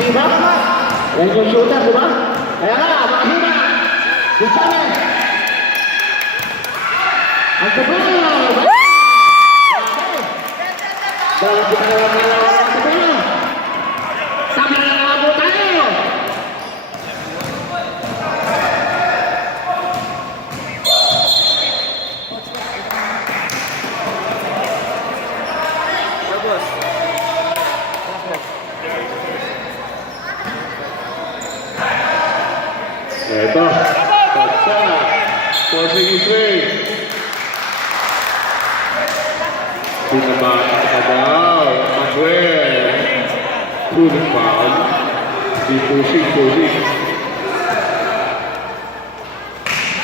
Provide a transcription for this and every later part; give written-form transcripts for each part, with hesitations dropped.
Di ba? Yan yung shooter, di ba? Kaya nga, makahina. Gonzales. Ang kapal. Dalam kita lawan sepuluh. Sama lawan tayo. Ito, Tatsa, forcing his way. Pinabata ka daw, Manuel. Pulling foul. Di pushing.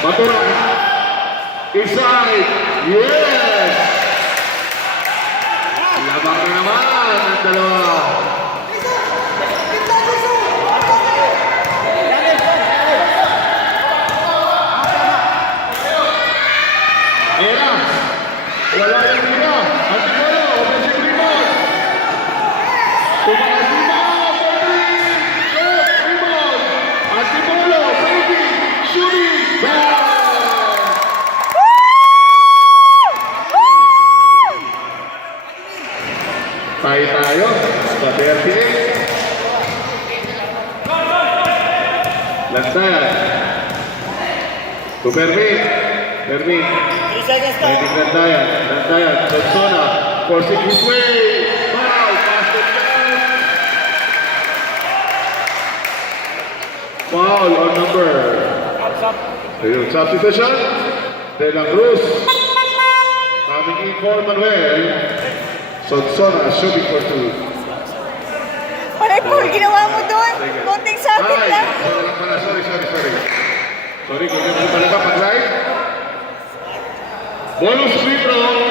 Matura. Inside. Yes! Labang na naman ang dalawa. Wala yung lima. Antipolo, offensive rebound. Tumakas lima, Fortin. Shot, rebound. Antipolo, Fortin, shooting, bang! Tayo sa 38. Lantayan. To Permi. 3 seconds time. Lantayan. Sonsona. Forcing his way. Foul. Basket down. Foul on number. Ayun. Substitution. De La Cruz. Coming in for Manuel. Sonsona shooting for 2. Palay Paul, ginawa mo doon. Konting sabit lang. Sorry, kung hindi mo talaga pag-live. Bonus free throw.